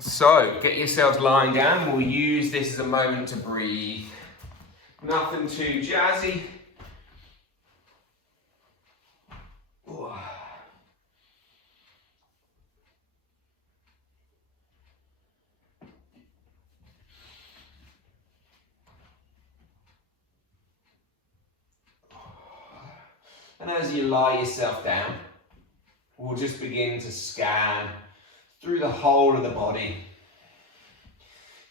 So, get yourselves lying down. We'll use this as a moment to breathe. Nothing too jazzy. And as you lie yourself down, we'll just begin to scan through the whole of the body.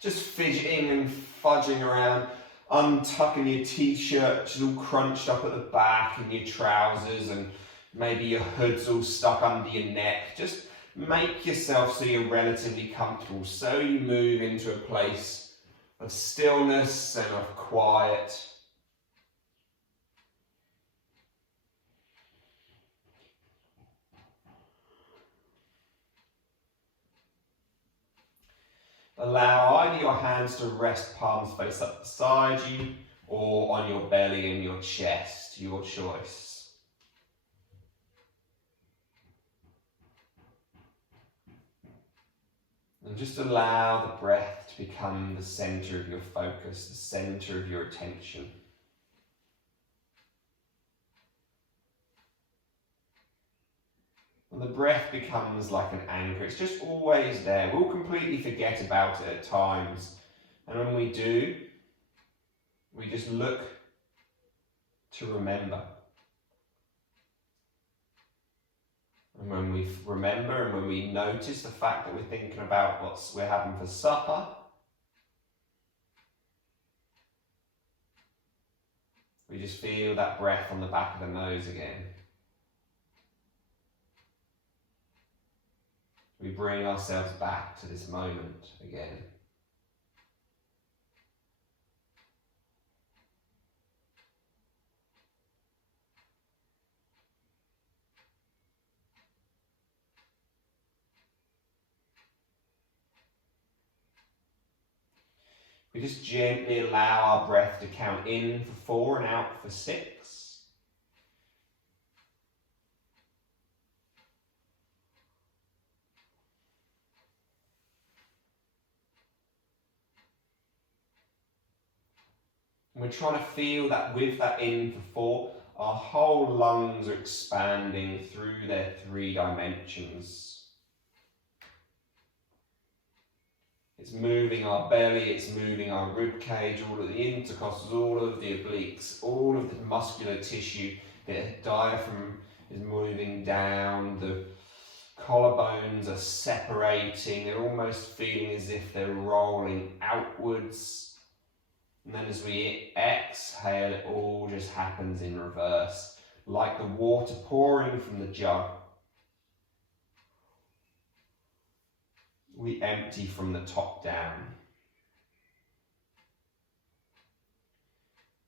Just fidgeting and fudging around, untucking your t-shirt, which is all crunched up at the back, and your trousers, and maybe your hood's all stuck under your neck. Just make yourself so you're relatively comfortable, so you move into a place of stillness and of quiet. Allow either your hands to rest palms face up beside you or on your belly and your chest, your choice. And just allow the breath to become the center of your focus, the center of your attention. And the breath becomes like an anchor. It's just always there. We'll completely forget about it at times. And when we do, we just look to remember. And when we remember and when we notice the fact that we're thinking about what we're having for supper, we just feel that breath on the back of the nose again. We bring ourselves back to this moment again. We just gently allow our breath to count in for 4 and out for 6. And we're trying to feel that with that in for 4, our whole lungs are expanding through their 3 dimensions. It's moving our belly, it's moving our rib cage, all of the intercostals, all of the obliques, all of the muscular tissue. The diaphragm is moving down, the collarbones are separating, they're almost feeling as if they're rolling outwards. And then as we exhale, it all just happens in reverse, like the water pouring from the jug. We empty from the top down.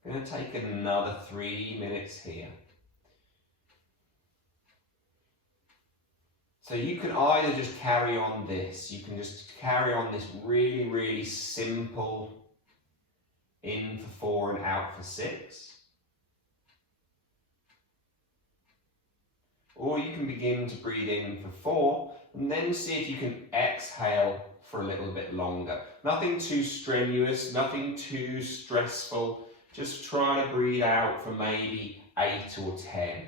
I'm going to take another 3 minutes here. So you can either just carry on this, you can just carry on this really, really simple in for 4 and out for 6. Or you can begin to breathe in for 4 and then see if you can exhale for a little bit longer. Nothing too strenuous, nothing too stressful. Just try to breathe out for maybe 8 or 10.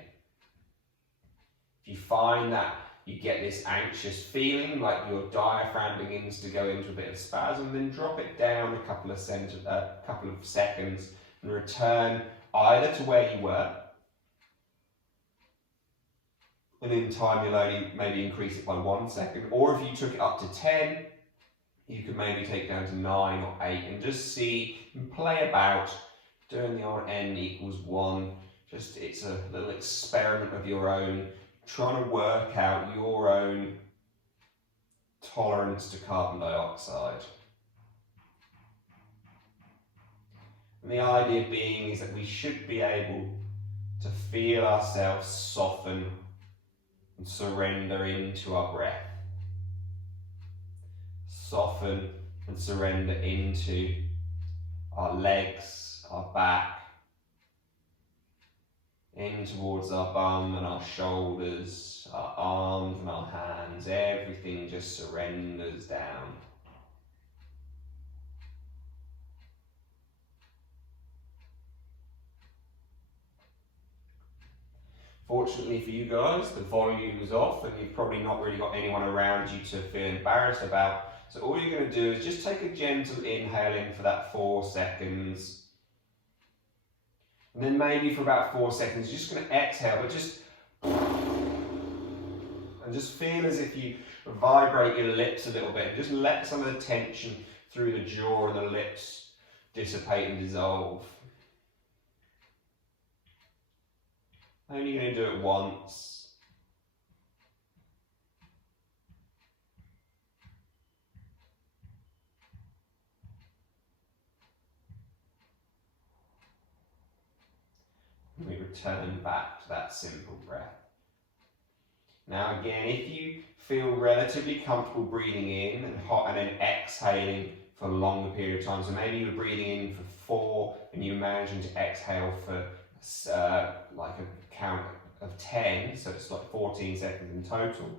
If you find that you get this anxious feeling, like your diaphragm begins to go into a bit of spasm, then drop it down a couple of seconds and return either to where you were, and in time you'll only maybe increase it by 1 second, or if you took it up to 10, you can maybe take it down to 9 or 8 and just see and play about doing the old n equals 1. Just, it's a little experiment of your own, trying to work out your own tolerance to carbon dioxide. And the idea being is that we should be able to feel ourselves soften and surrender into our breath. Soften and surrender into our legs, our back, in towards our bum and our shoulders, our arms and our hands. Everything just surrenders down. Fortunately for you guys, the volume is off and you've probably not really got anyone around you to feel embarrassed about. So all you're going to do is just take a gentle inhale in for that 4 seconds. And then maybe for about 4 seconds, you're just going to exhale, but just feel as if you vibrate your lips a little bit. Just let some of the tension through the jaw and the lips dissipate and dissolve. Only going to do it once. And we return back to that simple breath. Now again, if you feel relatively comfortable breathing in and then exhaling for a longer period of time, so maybe you're breathing in for 4 and you imagine to exhale for like a count of 10, so it's like 14 seconds in total.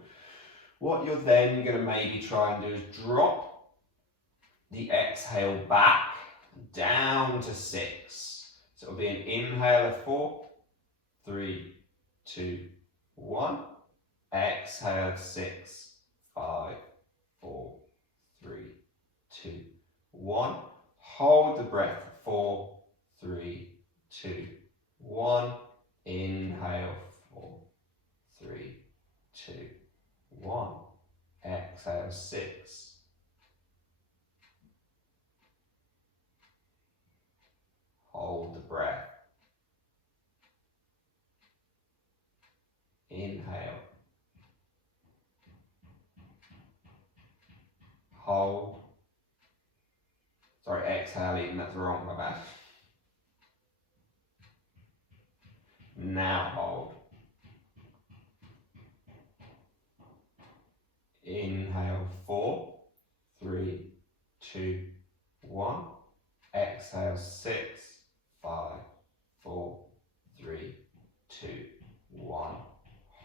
What you're then going to maybe try and do is drop the exhale back down to 6. So it'll be an inhale of 4, 3, 2, 1. Exhale 6, 5, 4, 3, 2, 1. Hold the breath 4, 3, 2, 1. Inhale 4, 3, 2, 1. Exhale 6. Hold the breath. Inhale. Hold. Sorry, exhale even, that's wrong, my bad. Now hold. Inhale 4, 3, 2, 1. Exhale 6, 5, 4, 3, 2, 1.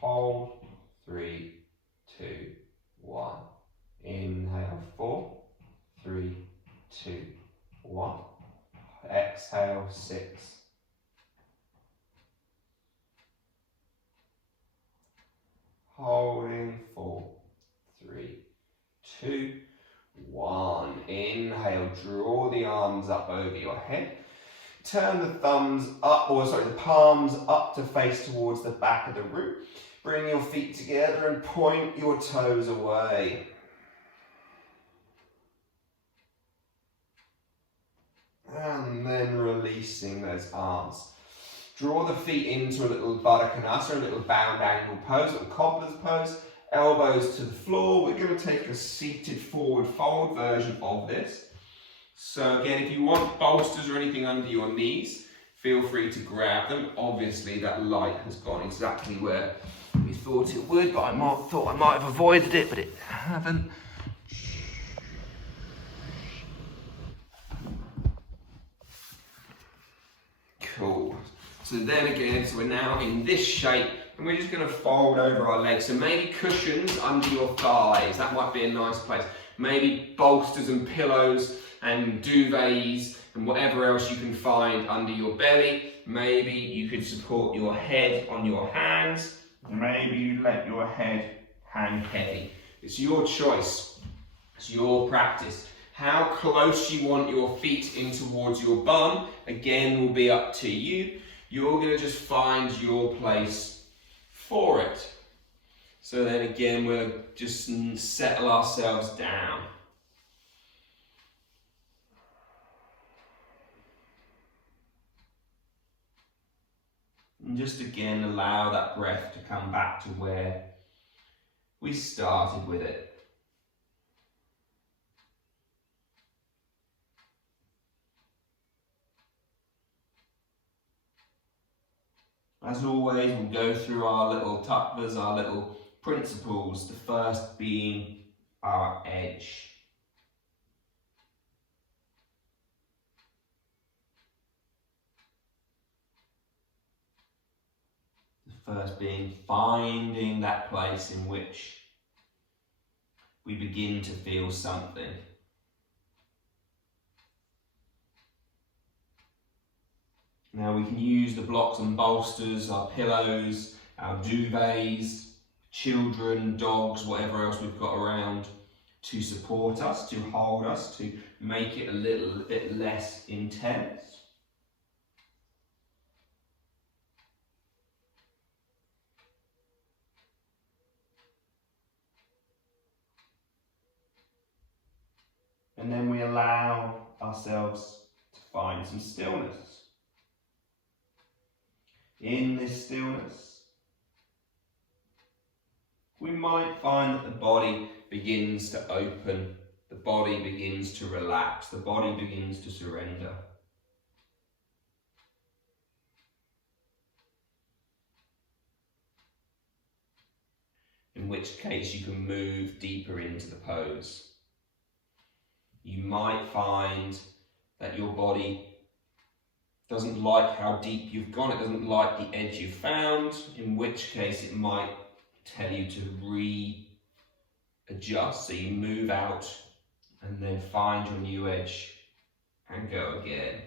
Hold. 3, 2, 1. Inhale 4, 3, 2, 1. Exhale 6. Holding 4, 3, 2, 1. Inhale, draw the arms up over your head. Turn the thumbs up, the palms up to face towards the back of the root. Bring your feet together and point your toes away. And then releasing those arms. Draw the feet into a little Baddha Konasana, a little bound angle pose, a little cobbler's pose. Elbows to the floor. We're going to take a seated forward fold version of this. So again, if you want bolsters or anything under your knees, feel free to grab them. Obviously that light has gone exactly where we thought it would, but I thought I might have avoided it, but it hasn't. Cool. So then again, so we're now in this shape, and we're just going to fold over our legs. So maybe cushions under your thighs, that might be a nice place. Maybe bolsters and pillows and duvets and whatever else you can find under your belly. Maybe you could support your head on your hands. Maybe you let your head hang heavy. It's your choice. It's your practice. How close you want your feet in towards your bum, again, will be up to you. You're going to just find your place for it. So then again, we'll just settle ourselves down. And just again, allow that breath to come back to where we started with it. As always, we'll go through our little tattvas, our little principles, the first being our edge. The first being finding that place in which we begin to feel something. Now we can use the blocks and bolsters, our pillows, our duvets, children, dogs, whatever else we've got around to support us, to hold us, to make it a little bit less intense. And then we allow ourselves to find some stillness. In this stillness, we might find that the body begins to open, the body begins to relax, the body begins to surrender. In which case you can move deeper into the pose. You might find that your body doesn't like how deep you've gone, it doesn't like the edge you've found, in which case it might tell you to readjust. So you move out and then find your new edge and go again.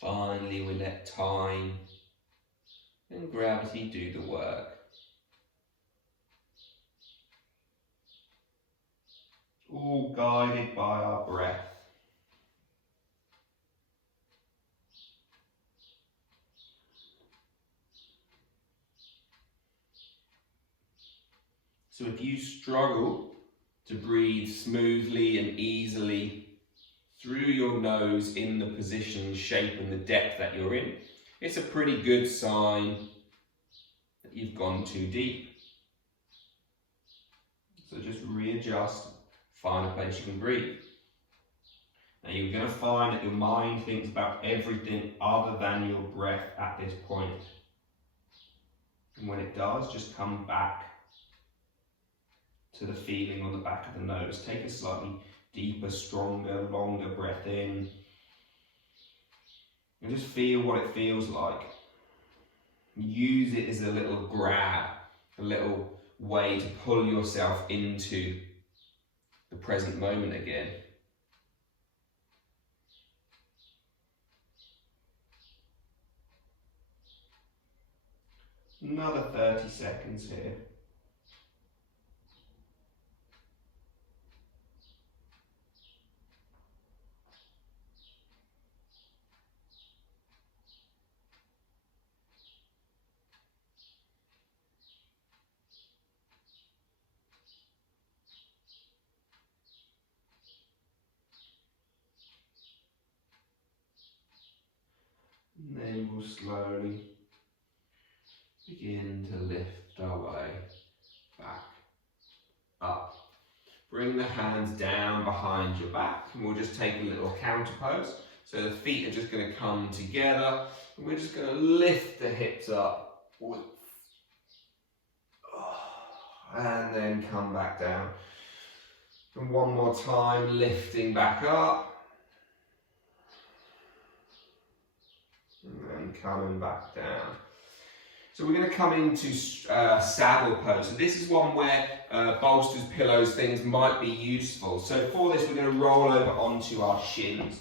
Finally, we let time and gravity do the work. All guided by our breath. So if you struggle to breathe smoothly and easily through your nose in the position, shape and the depth that you're in, it's a pretty good sign that you've gone too deep. So just readjust, find a place you can breathe. Now you're going to find that your mind thinks about everything other than your breath at this point. And when it does, just come back to the feeling on the back of the nose. Take a slightly deeper, stronger, longer breath in. And just feel what it feels like. Use it as a little grab, a little way to pull yourself into the present moment again. Another 30 seconds here. And then we'll slowly begin to lift our way back up. Bring the hands down behind your back and we'll just take a little counter pose. So the feet are just going to come together and we're just going to lift the hips up and then come back down. And one more time, lifting back up. And then coming back down. So we're going to come into saddle pose. So this is one where bolsters, pillows, things might be useful. So for this, we're going to roll over onto our shins.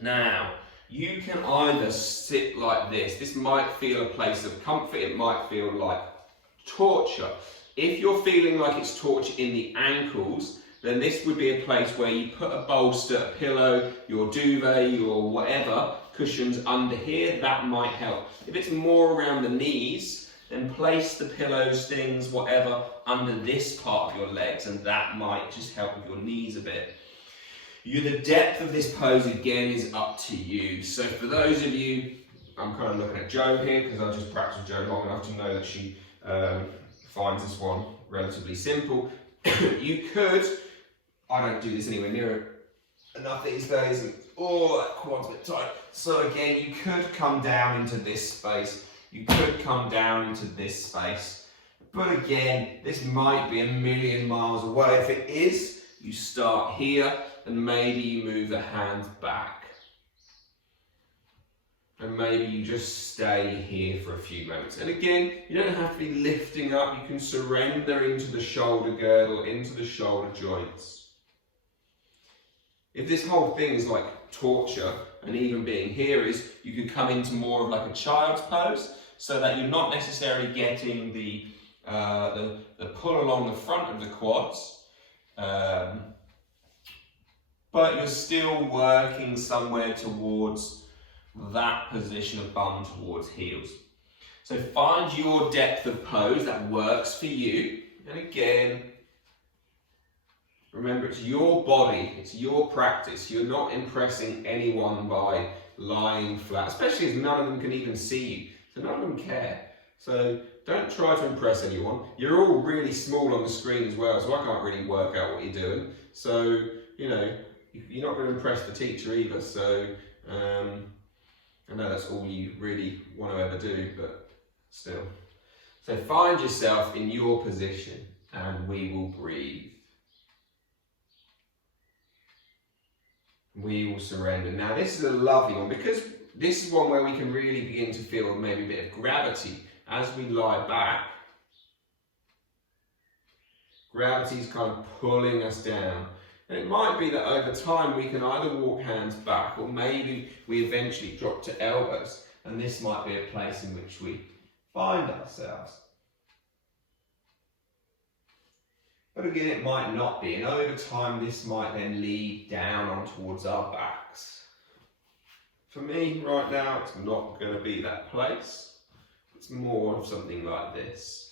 Now, you can either sit like this. This might feel a place of comfort. It might feel like torture. If you're feeling like it's torture in the ankles, then this would be a place where you put a bolster, a pillow, your duvet, your whatever, cushions under here. That might help. If it's more around the knees, then place the pillows, things, whatever, under this part of your legs, and that might just help with your knees a bit. The depth of this pose, again, is up to you. So for those of you, I'm kind of looking at Jo here, because I've just practiced with Jo long enough to know that she finds this one relatively simple. You could, I don't do this anywhere near enough these days, and that quad's a bit tight. So again, you could come down into this space, you could come down into this space, But again, this might be a million miles away. If it is, you start here and maybe you move the hands back. And maybe you just stay here for a few moments. And again, you don't have to be lifting up. You can surrender into the shoulder girdle, into the shoulder joints. If this whole thing is like torture, and even being here is, you could come into more of like a child's pose, so that you're not necessarily getting the pull along the front of the quads, but you're still working somewhere towards that position of bum towards heels. So find your depth of pose that works for you. And again, remember, it's your body, it's your practice. You're not impressing anyone by lying flat, especially as none of them can even see you. So none of them care. So don't try to impress anyone. You're all really small on the screen as well, so I can't really work out what you're doing. So, you know, you're not going to impress the teacher either. So, I know that's all you really want to ever do, but still. So find yourself in your position and we will breathe. We will surrender. Now this is a lovely one because this is one where we can really begin to feel maybe a bit of gravity as we lie back. Gravity is kind of pulling us down. And it might be that over time we can either walk hands back or maybe we eventually drop to elbows. And this might be a place in which we find ourselves. But again, it might not be. And over time, this might then lead down on towards our backs. For me, right now, it's not going to be that place. It's more of something like this.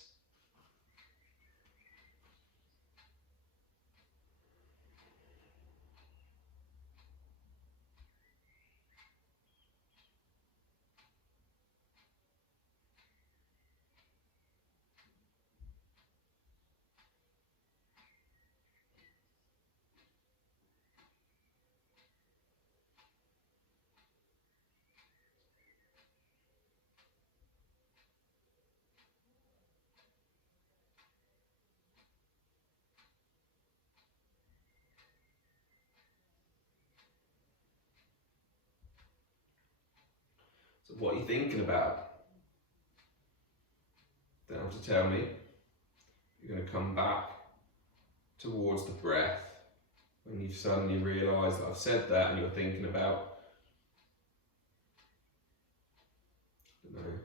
So what are you thinking about? Don't have to tell me. You're going to come back towards the breath when you suddenly realise that I've said that and you're thinking about, I don't know,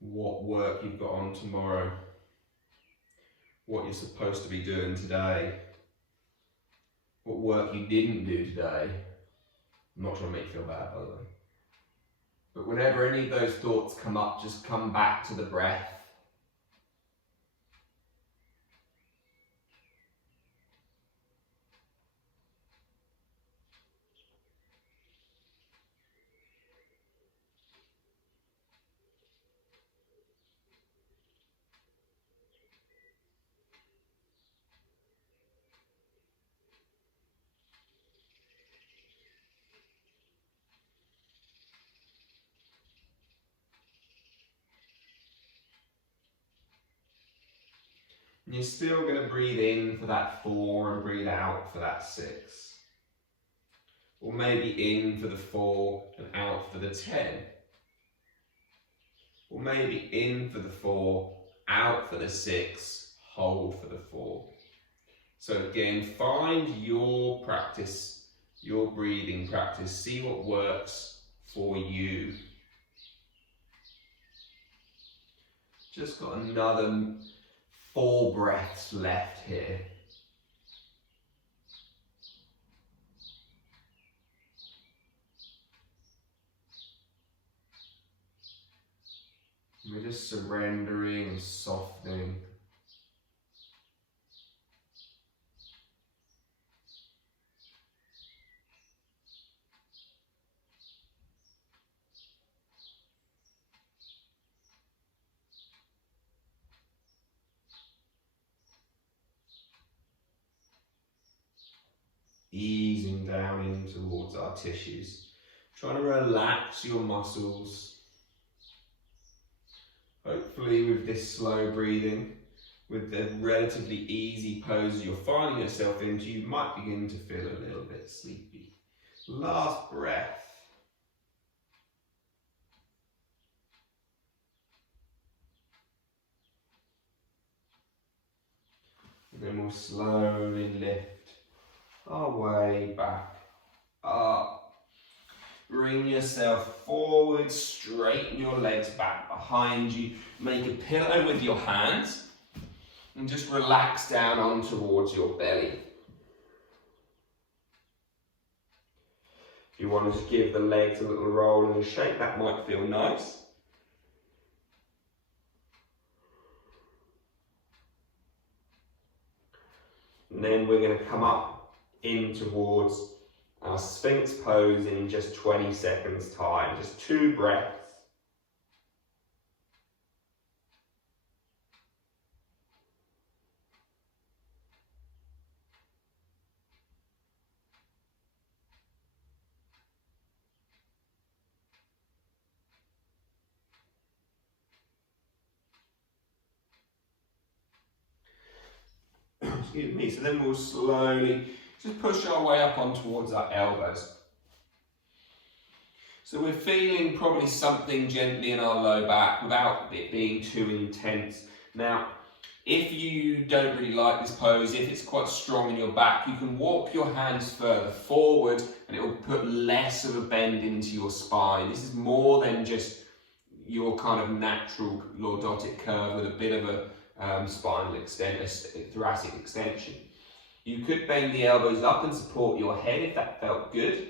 what work you've got on tomorrow, what you're supposed to be doing today, what work you didn't do today. I'm not trying to make you feel bad, by the way. But whenever any of those thoughts come up, just come back to the breath. And you're still going to breathe in for that 4 and breathe out for that 6. Or maybe in for the 4 and out for the 10. Or maybe in for the 4, out for the 6, hold for the 4. So again, find your practice, your breathing practice. See what works for you. Just got another 4 breaths left here. We're just surrendering and softening. Easing down in towards our tissues. Trying to relax your muscles. Hopefully with this slow breathing, with the relatively easy pose you're finding yourself into, you might begin to feel a little bit sleepy. Last breath. And then we'll slowly lift our way back up. Bring yourself forward, straighten your legs back behind you. Make a pillow with your hands and just relax down on towards your belly. If you want to just give the legs a little roll and a shake, that might feel nice. And then we're going to come up in towards our Sphinx pose in just 20 seconds time, just 2 breaths. Excuse me, so then we'll slowly just push our way up on towards our elbows. So we're feeling probably something gently in our low back without it being too intense. Now, if you don't really like this pose, if it's quite strong in your back, you can walk your hands further forward and it will put less of a bend into your spine. This is more than just your kind of natural lordotic curve with a bit of a spinal extension, thoracic extension. You could bend the elbows up and support your head if that felt good.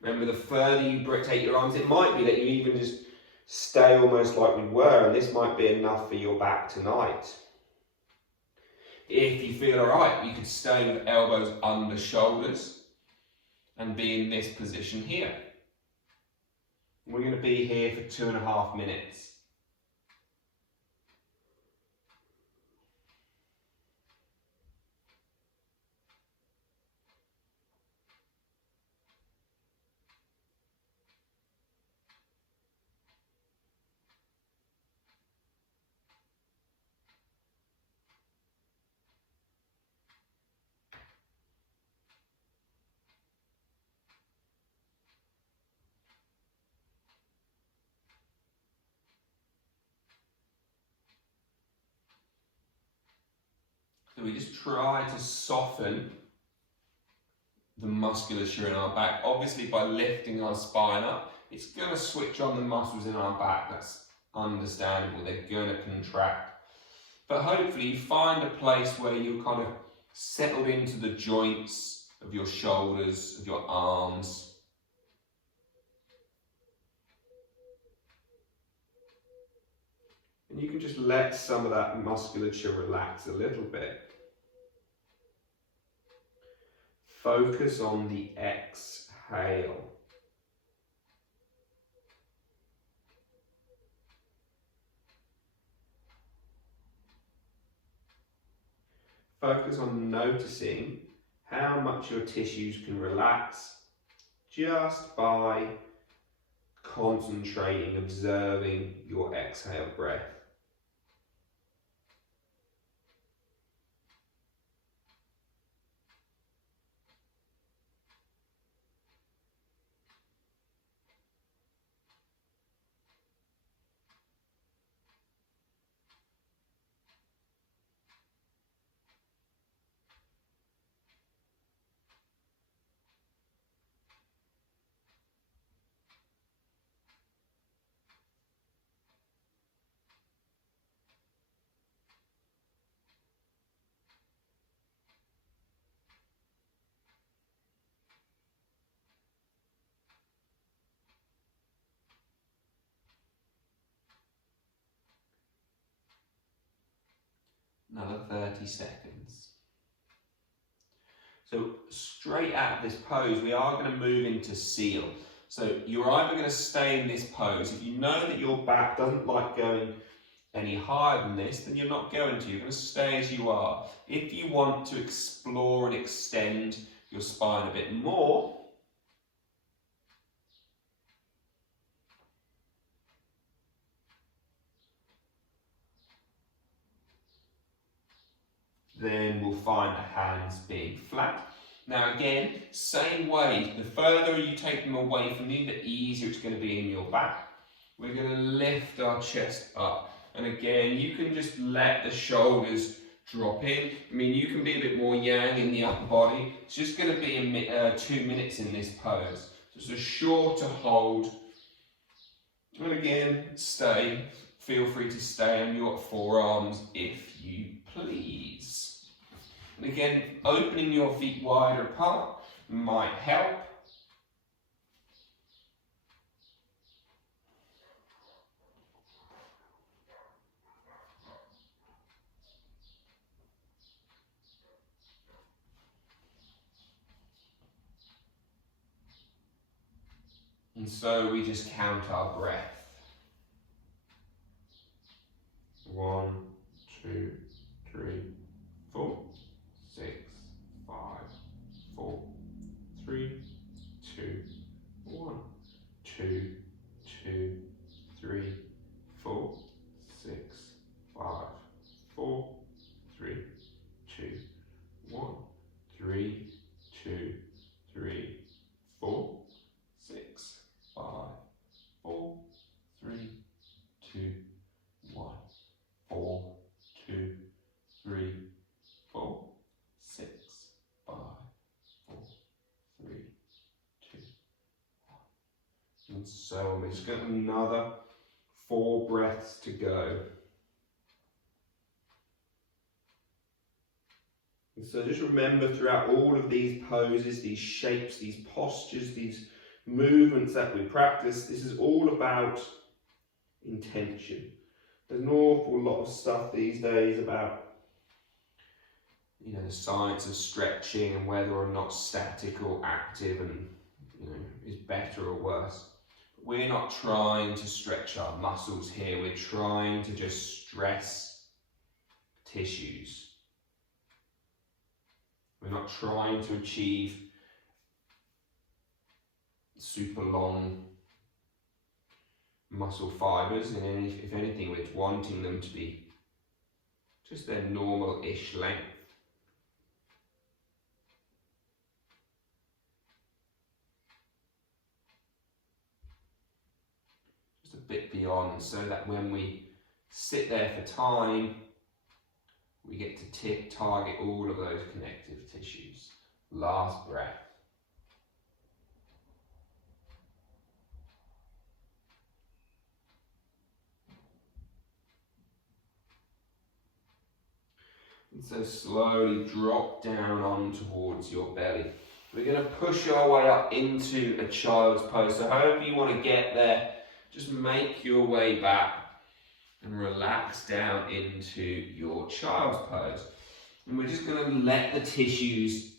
Remember, the further you take your arms, it might be that you even just stay almost like we were, and this might be enough for your back tonight. If you feel alright, you could stay with elbows under shoulders and be in this position here. We're going to be here for 2.5 minutes. So we just try to soften the musculature in our back. Obviously, by lifting our spine up, it's going to switch on the muscles in our back. That's understandable. They're going to contract. But hopefully you find a place where you're kind of settled into the joints of your shoulders, of your arms. And you can just let some of that musculature relax a little bit. Focus on the exhale. Focus on noticing how much your tissues can relax just by concentrating, observing your exhale breath. Another 30 seconds. So straight out of this pose, we are going to move into seal. So you're either going to stay in this pose. If you know that your back doesn't like going any higher than this, then you're not going to. You're going to stay as you are. If you want to explore and extend your spine a bit more, then we'll find the hands being flat. Now again, same way, the further you take them away from you, the easier it's going to be in your back. We're going to lift our chest up. And again, you can just let the shoulders drop in. I mean, you can be a bit more yang in the upper body. It's just going to be 2 minutes in this pose. So it's a shorter hold. And again, feel free to stay on your forearms if you please. And again, opening your feet wider apart might help. And so we just count our breath. 1, 2, 3, 4, 6, 5, 4, 3, 2, 1, 2, 2, 3, 4, 6, 5, 4, 3, 2, 1, 3, 2, 3, 4, 6, 5, 4, 3, 2, 1, 4, 2, 3, 4, 6, 5, 4, 3, 2, 1. And so on. We're just got another 4 breaths to go. And so just remember throughout all of these poses, these shapes, these postures, these movements that we practice, this is all about intention. There's an awful lot of stuff these days about, you know, the science of stretching and whether or not static or active and, you know, is better or worse. We're not trying to stretch our muscles here. We're trying to just stress tissues. We're not trying to achieve super long muscle fibers, and if anything, we're wanting them to be just their normal-ish length. Just a bit beyond, so that when we sit there for time, we get to target all of those connective tissues. Last breath. And so slowly drop down on towards your belly. We're going to push our way up into a child's pose. So however you want to get there, just make your way back and relax down into your child's pose. And we're just going to let the tissues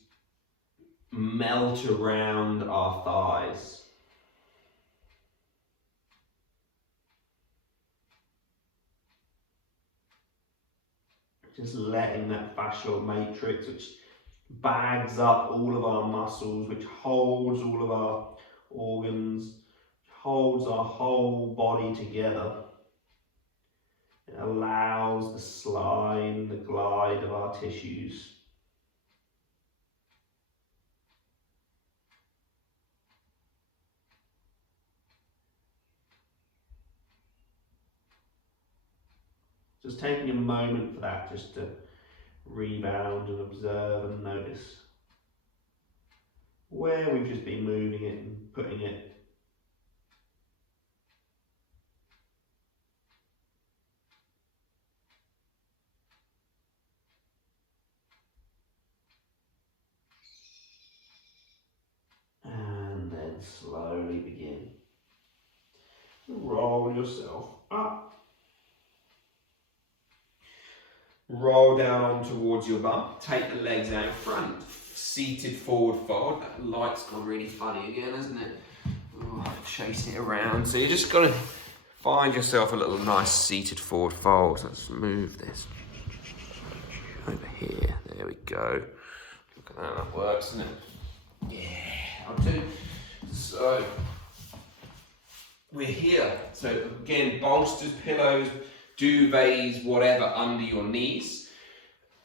melt around our thighs. Just letting that fascial matrix, which bags up all of our muscles, which holds all of our organs, which holds our whole body together. It allows the slide and the glide of our tissues. Just taking a moment for that, just to rebound and observe and notice where we've just been moving it and putting it. And then slowly begin. Roll yourself up. Roll down towards your bum. Take the legs out front. Seated forward fold. That light's gone really funny again, hasn't it? Oh, chasing it around. So you're just got to find yourself a little nice seated forward fold. So let's move this over here. There we go. Look at that. That works, doesn't it? Yeah, I'll do. So we're here. So again, bolsters, pillows, duvets, whatever under your knees.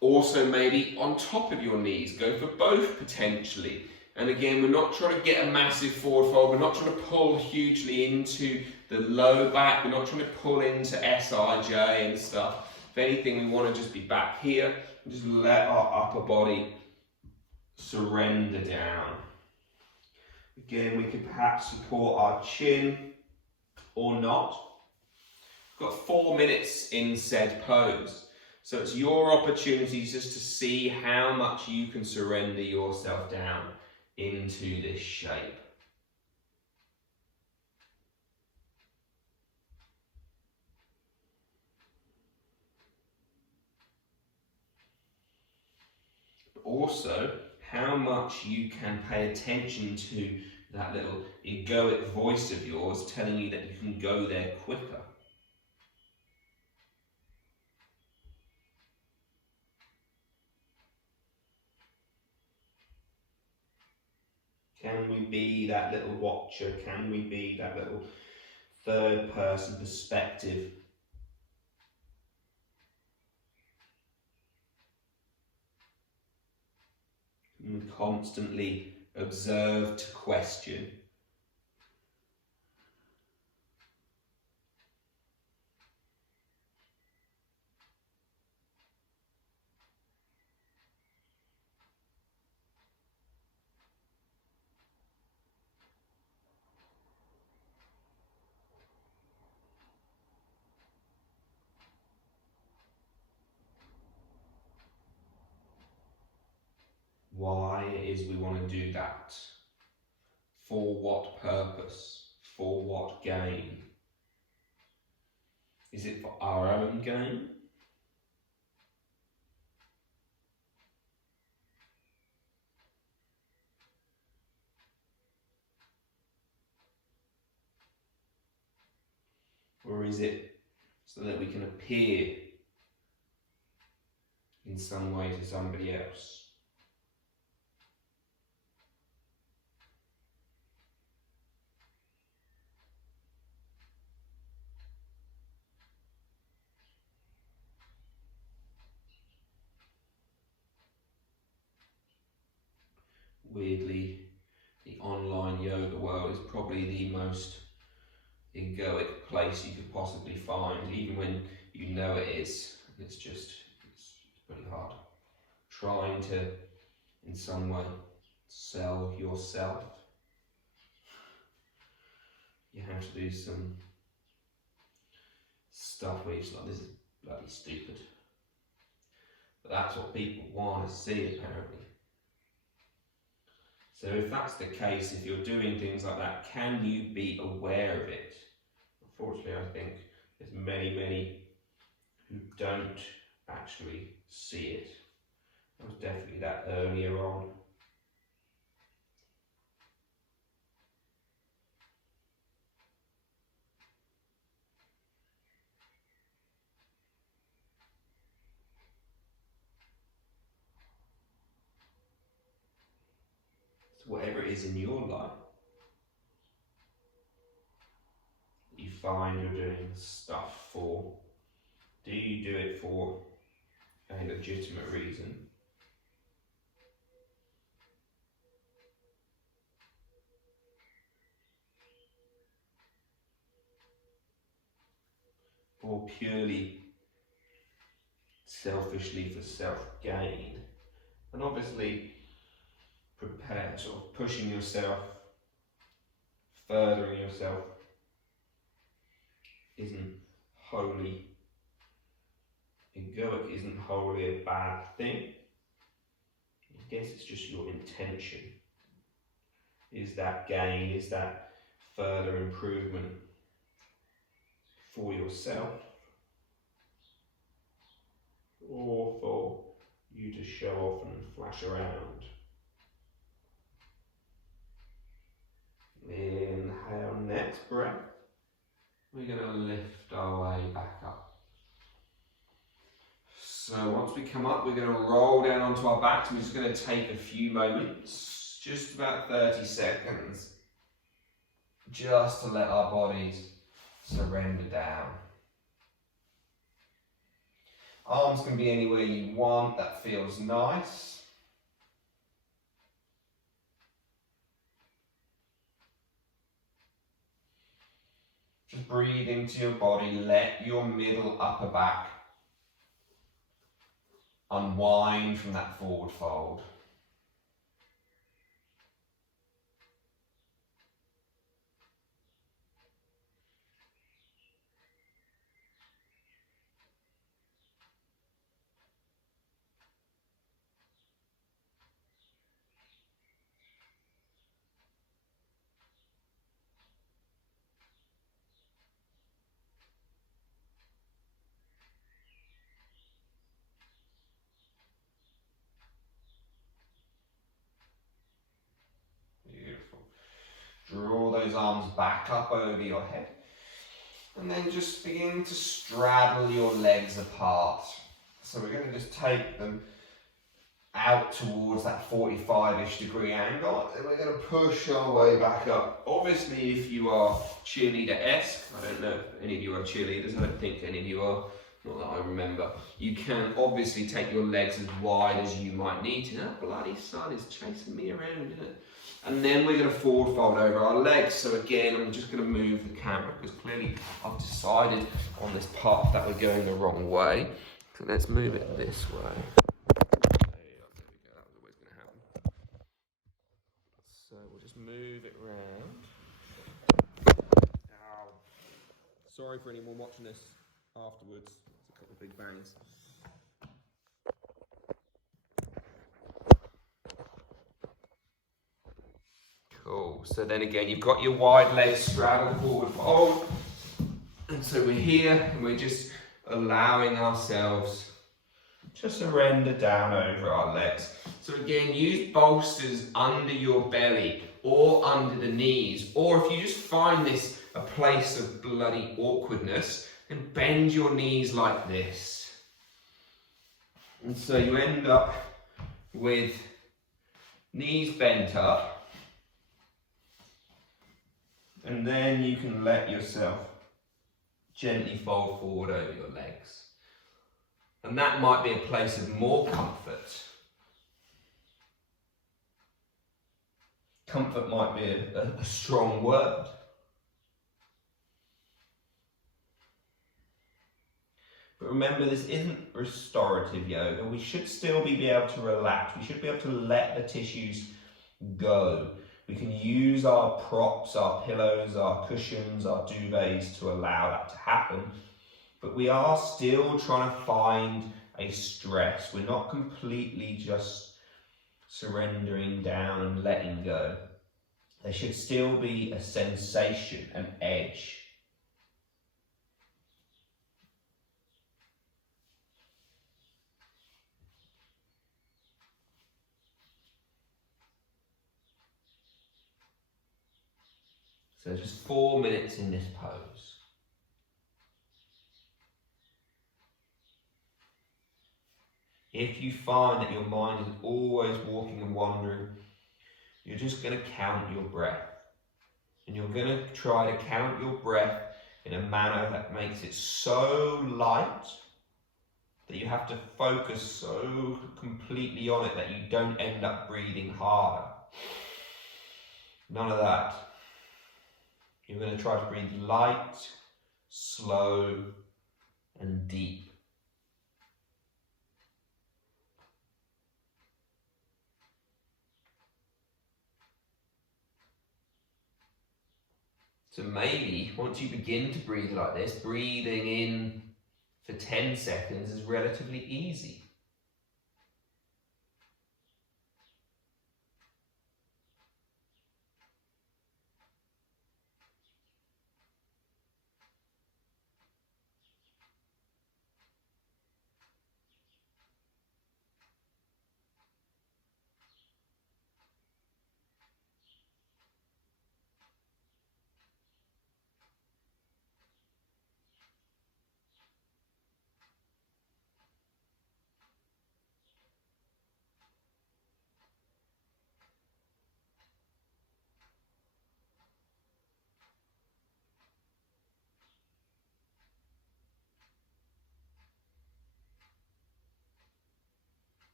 Also maybe on top of your knees, go for both potentially. And again, we're not trying to get a massive forward fold, we're not trying to pull hugely into the low back, we're not trying to pull into SIJ and stuff. If anything, we want to just be back here and just let our upper body surrender down. Again, we could perhaps support our chin or not. We've got 4 minutes in said pose. So it's your opportunity just to see how much you can surrender yourself down into this shape. Also, how much you can pay attention to that little egoic voice of yours telling you that you can go there quicker. Can we be that little watcher? Can we be that little third person perspective? Can we constantly observe to question? Why it is we want to do that? For what purpose? For what gain? Is it for our own gain? Or is it so that we can appear in some way to somebody else? Weirdly, the online yoga world is probably the most egoic place you could possibly find, even when you know it is. It's pretty hard. Trying to, in some way, sell yourself. You have to do some stuff where you're just like, this is bloody stupid. But that's what people want to see, apparently. So if that's the case, if you're doing things like that, can you be aware of it? Unfortunately, I think there's many who don't actually see it. I was definitely that earlier on. So whatever it is in your life, you find you're doing stuff for, do you do it for a legitimate reason? Or purely selfishly for self-gain? And obviously, sort of pushing yourself, furthering yourself, isn't wholly egoic, isn't wholly a bad thing. I guess it's just your intention. Is that gain, is that further improvement for yourself, or for you to show off and flash around? Inhale, next breath. We're going to lift our way back up. So once we come up, we're going to roll down onto our backs. We're just going to take a few moments, just about 30 seconds, just to let our bodies surrender down. Arms can be anywhere you want, that feels nice. Just breathe into your body, let your middle upper back unwind from that forward fold. Beautiful. Draw those arms back up over your head. And then just begin to straddle your legs apart. So we're going to just take them out towards that 45-ish degree angle, and we're going to push our way back up. Obviously, if you are cheerleader-esque, I don't know if any of you are cheerleaders, I don't think any of you are, not that I remember, you can obviously take your legs as wide as you might need to. That bloody sun is chasing me around, isn't it? And then we're going to forward fold over our legs. So again, I'm just going to move the camera because clearly I've decided on this path that we're going the wrong way. So let's move it this way. So we'll just move it round. Ow. Sorry for anyone watching this afterwards. It's a couple of big bangs. Cool. So then again, you've got your wide legs straddled forward fold. And so we're here and we're just allowing ourselves to surrender down over our legs. So again, use bolsters under your belly or under the knees. Or if you just find this a place of bloody awkwardness, then bend your knees like this. And so you end up with knees bent up. And then you can let yourself gently fold forward over your legs. And that might be a place of more comfort. Comfort might be a strong word. But remember, this isn't restorative yoga. We should still be able to relax. We should be able to let the tissues go. We can use our props, our pillows, our cushions, our duvets to allow that to happen. But we are still trying to find a stress. We're not completely just surrendering down and letting go. There should still be a sensation, an edge. So just 4 minutes in this pose. If you find that your mind is always walking and wandering, you're just going to count your breath. And you're going to try to count your breath in a manner that makes it so light that you have to focus so completely on it that you don't end up breathing harder. None of that. You're going to try to breathe light, slow, and deep. So maybe once you begin to breathe like this, breathing in for 10 seconds is relatively easy.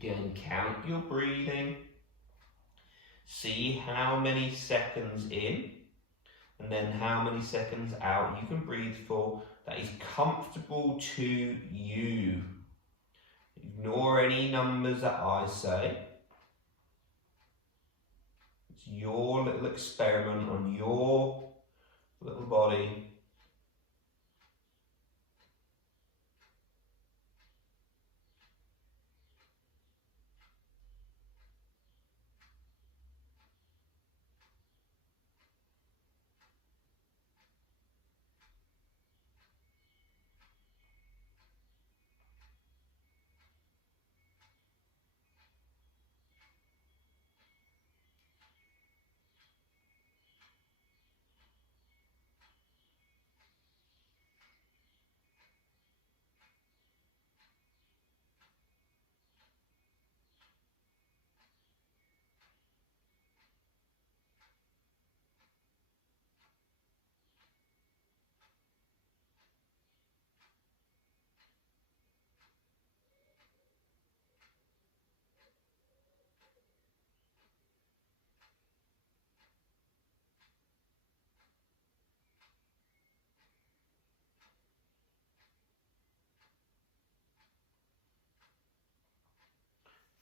Again, count your breathing. See how many seconds in and then how many seconds out you can breathe for that is comfortable to you. Ignore any numbers that I say. It's your little experiment on your little body.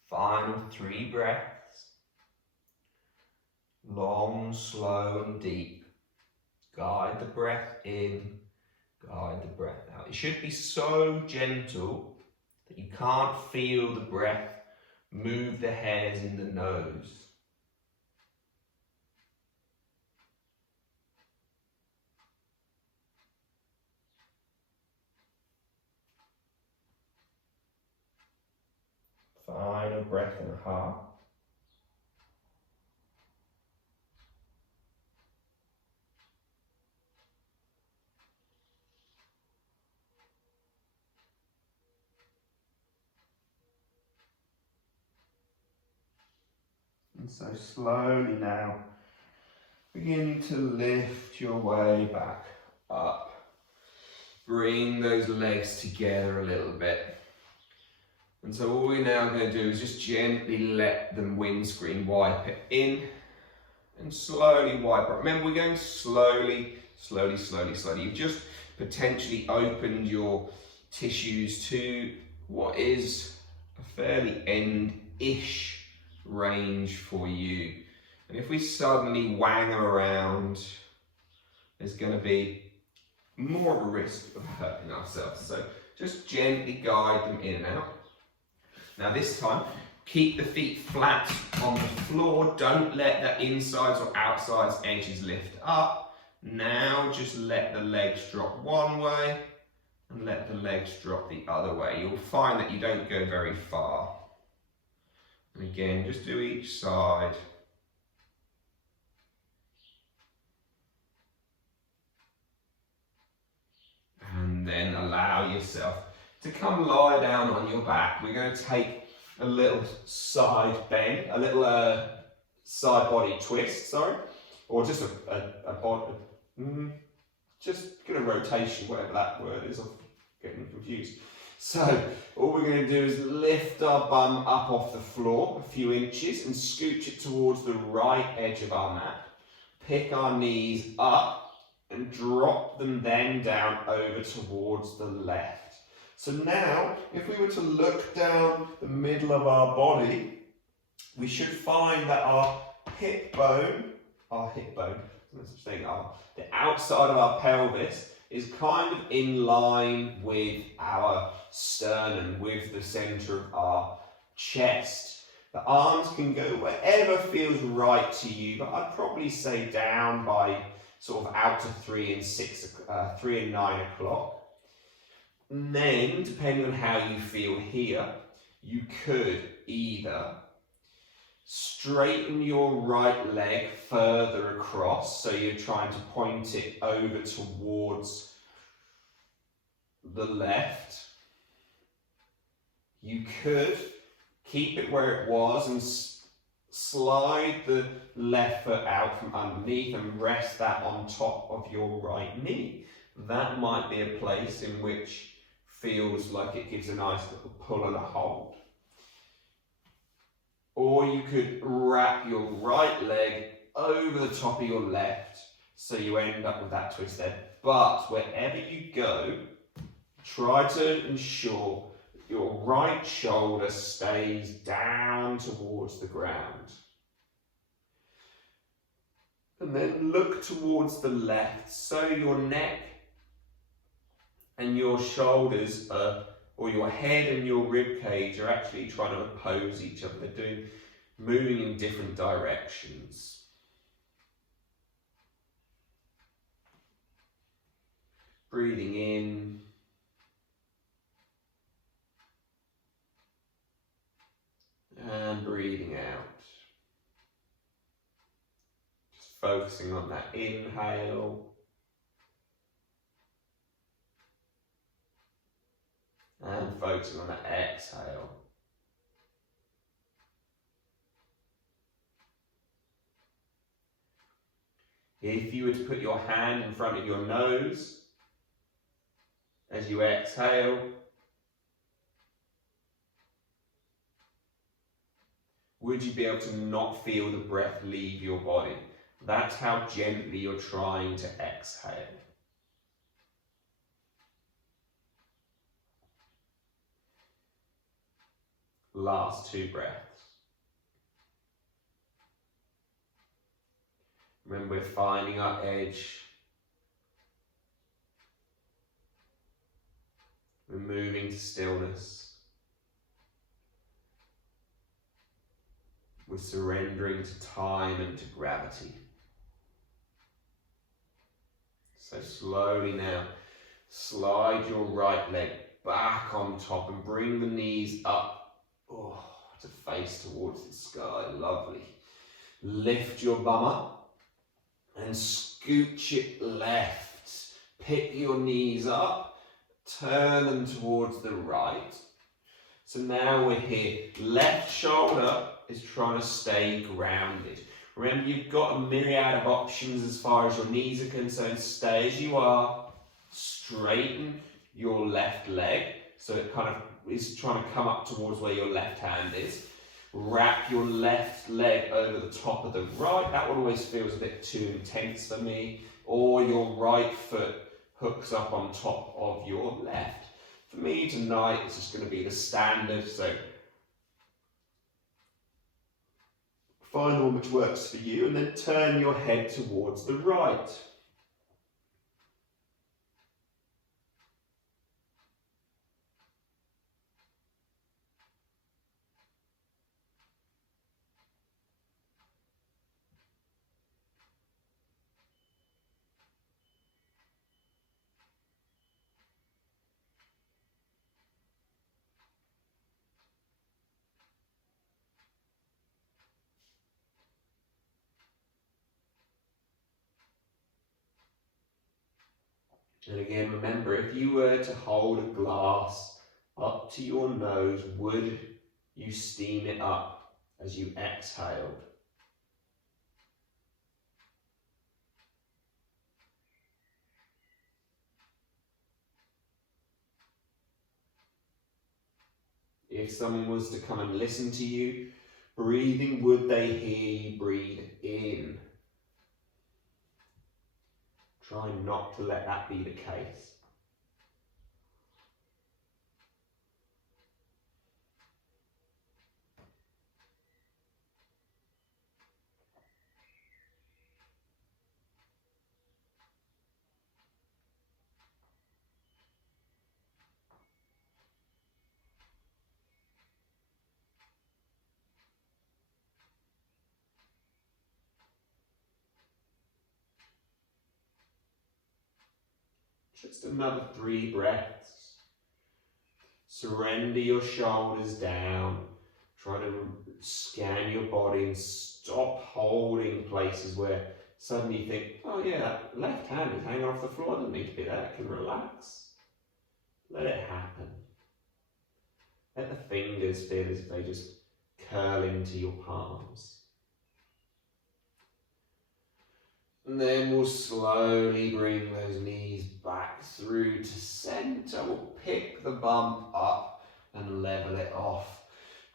Final 3 breaths. Long, slow and deep. Guide the breath in, guide the breath out. It should be so gentle that you can't feel the breath move the hairs in the nose. Final breath and a half. And so slowly now, begin to lift your way back up. Bring those legs together a little bit. And so all we're now going to do is just gently let the windscreen wipe it in and slowly wipe it. Remember, we're going slowly, slowly, slowly, slowly. You've just potentially opened your tissues to what is a fairly end-ish range for you. And if we suddenly wang around, there's going to be more of a risk of hurting ourselves. So just gently guide them in and out. Now this time, keep the feet flat on the floor. Don't let the insides or outsides edges lift up. Now just let the legs drop one way and let the legs drop the other way. You'll find that you don't go very far. And again, just do each side. And then allow yourself to come lie down on your back. We're going to take a little side bend, a little side body twist, or just a body, just get a rotation, whatever that word is, I'm getting confused. So all we're going to do is lift our bum up off the floor a few inches and scooch it towards the right edge of our mat. Pick our knees up and drop them then down over towards the left. So now, if we were to look down the middle of our body, we should find that our hip bone, the outside of our pelvis is kind of in line with our sternum, with the center of our chest. The arms can go wherever feels right to you, but I'd probably say down by sort of out to 3 and 9 o'clock. And then, depending on how you feel here, you could either straighten your right leg further across, so you're trying to point it over towards the left. You could keep it where it was and slide the left foot out from underneath and rest that on top of your right knee. That might be a place in which feels like it gives a nice little pull and a hold. Or you could wrap your right leg over the top of your left, so you end up with that twist there. But wherever you go, try to ensure your right shoulder stays down towards the ground. And then look towards the left, so your neck and your shoulders or your head and your rib cage are actually trying to oppose each other. They're moving in different directions. Breathing in. And breathing out. Just focusing on that inhale. And focusing on that exhale. If you were to put your hand in front of your nose as you exhale, would you be able to not feel the breath leave your body? That's how gently you're trying to exhale. Last 2 breaths. Remember, we're finding our edge. We're moving to stillness. We're surrendering to time and to gravity. So slowly now, slide your right leg back on top and bring the knees up to face towards the sky. Lovely. Lift your bum up and scooch it left. Pick your knees up, turn them towards the right. So now we're here. Left shoulder is trying to stay grounded. Remember, you've got a myriad of options as far as your knees are concerned. Stay as you are. Straighten your left leg so it kind of is trying to come up towards where your left hand is. Wrap your left leg over the top of the right. That one always feels a bit too intense for me. Or your right foot hooks up on top of your left. For me tonight, it's just going to be the standard. So find the one which works for you and then turn your head towards the right. And again, remember, if you were to hold a glass up to your nose, would you steam it up as you exhaled? If someone was to come and listen to you breathing, would they hear you breathe in? Try not to let that be the case. Just another 3 breaths. Surrender your shoulders down. Try to scan your body and stop holding places where suddenly you think, oh yeah, that left hand is hanging off the floor. It doesn't need to be there. It can relax. Let it happen. Let the fingers feel as if they just curl into your palms. And then we'll slowly bring those knees back through to center. We'll pick the bum up and level it off.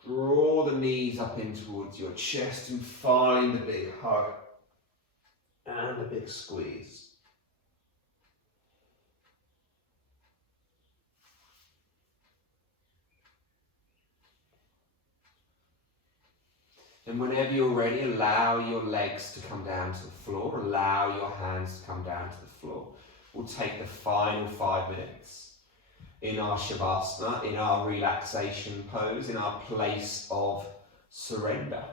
Draw the knees up in towards your chest and find a big hug and a big squeeze. And whenever you're ready, allow your legs to come down to the floor, allow your hands to come down to the floor. We'll take the final 5 minutes in our Shavasana, in our relaxation pose, in our place of surrender.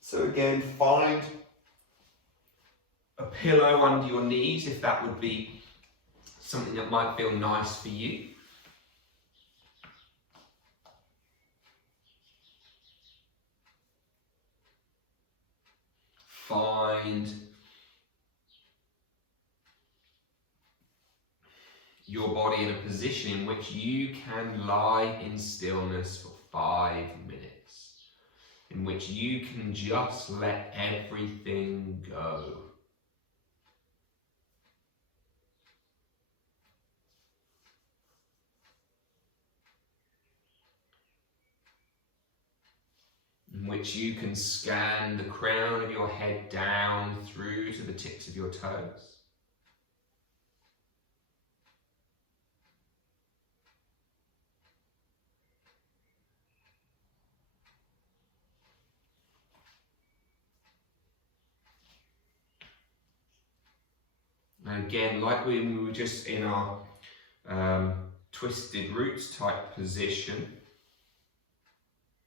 So again, find a pillow under your knees if that would be something that might feel nice for you. Find your body in a position in which you can lie in stillness for 5 minutes, in which you can just let everything go. In which you can scan the crown of your head down through to the tips of your toes. And again, like we were just in our twisted roots type position,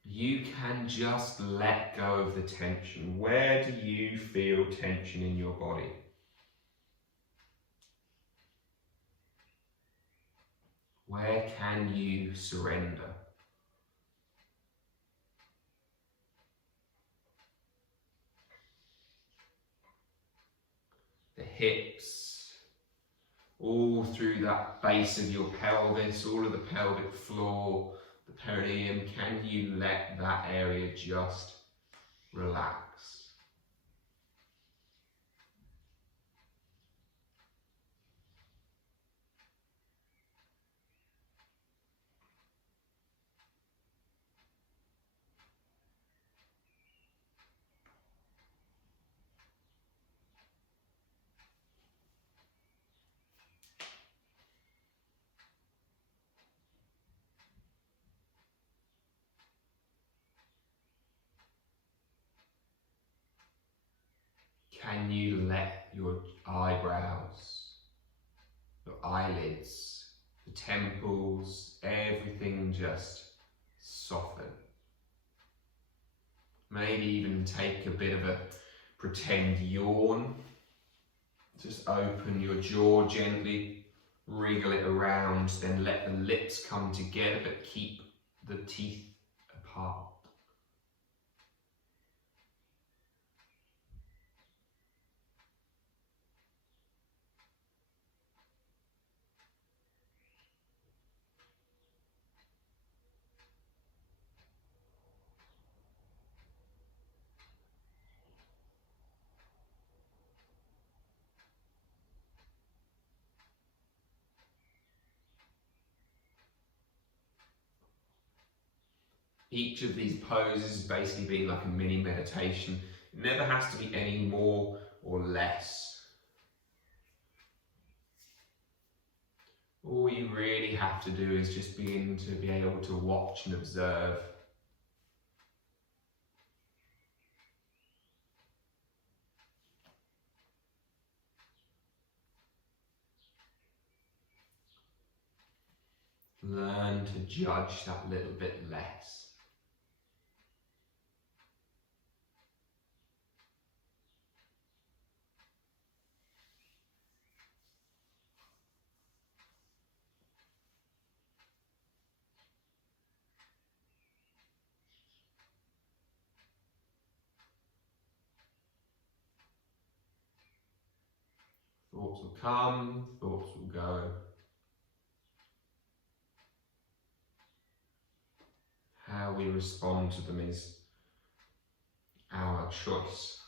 you can just let go of the tension. Where do you feel tension in your body? Where can you surrender? The hips, all through that base of your pelvis, all of the pelvic floor, the perineum. Can you let that area just relax? Can you let your eyebrows, your eyelids, the temples, everything just soften? Maybe even take a bit of a pretend yawn. Just open your jaw gently, wriggle it around, then let the lips come together but keep the teeth apart. Each of these poses has basically been like a mini meditation. It never has to be any more or less. All you really have to do is just begin to be able to watch and observe. Learn to judge that little bit less. Thoughts will come, thoughts will go. How we respond to them is our choice.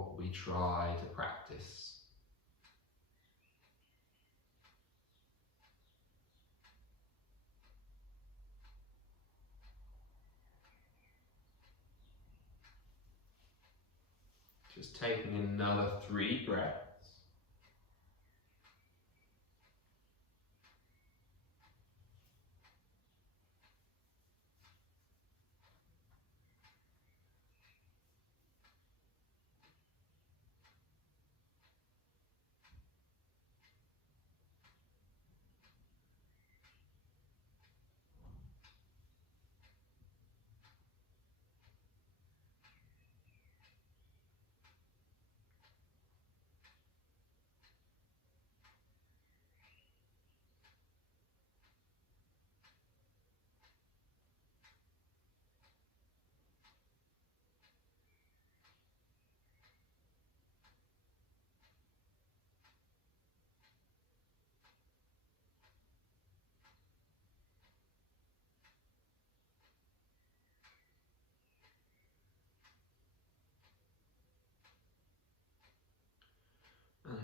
what we try to practice. Just taking another 3 breaths.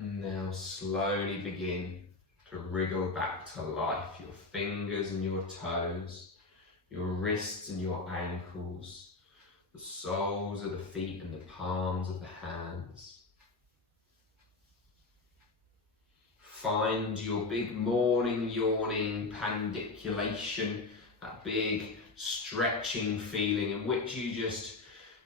And now slowly begin to wriggle back to life. Your fingers and your toes, your wrists and your ankles, the soles of the feet and the palms of the hands. Find your big morning yawning pandiculation, that big stretching feeling in which you just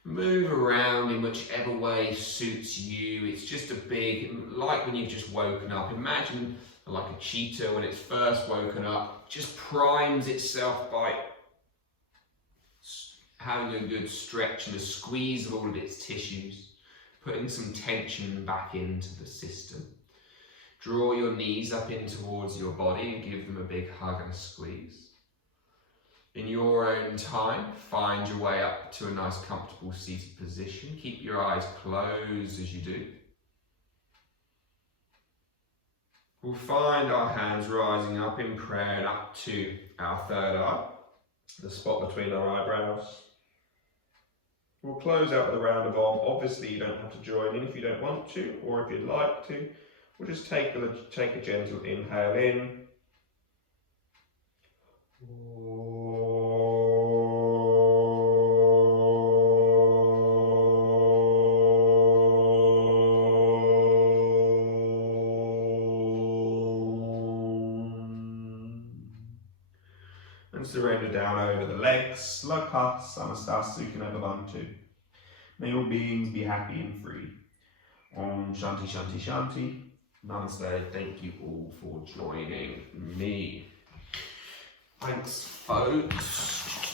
move around in whichever way suits you. It's just a big, like when you've just woken up. Imagine like a cheetah when it's first woken up, just primes itself by having a good stretch and a squeeze of all of its tissues, putting some tension back into the system. Draw your knees up in towards your body and give them a big hug and a squeeze. In your own time, find your way up to a nice comfortable seated position. Keep your eyes closed as you do. We'll find our hands rising up in prayer and up to our third eye, the spot between our eyebrows. We'll close out with a round of Om. Obviously you don't have to join in if you don't want to, or if you'd like to. We'll just take a gentle inhale in. And surrender down over the legs. Lokha Samasta Sukhina Bhavantu. May all beings be happy and free. Om Shanti Shanti Shanti. Namaste. Thank you all for joining me. Thanks, folks.